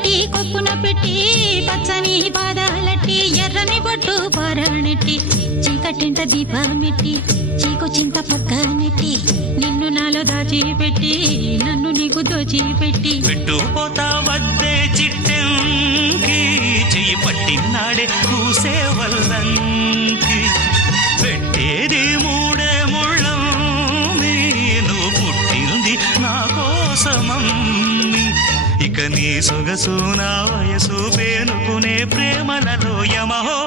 నెట్టి కొప్పున పెట్టి పచ్చని పాదాలట్టి ఎర్రని బొట్టు పారాణెట్టి చీకటింట దీపమెట్టి చీకొచ్చింత పక్క నెట్టి నిన్ను నాలో దాచిపెట్టి నన్ను నీకు దోచిపెట్టి పెట్టుపోతా వద్దే చిట్టంకి చెయ్యి పట్టినాడే కూసే వల్లంకి పెట్టేది మూడే ముళ్ళం నువ్వు పుట్టింది నా కోసమమ్మి ఇక నీ సొగసు నా వయసు పేనుకునే ప్రేమలలో యమహో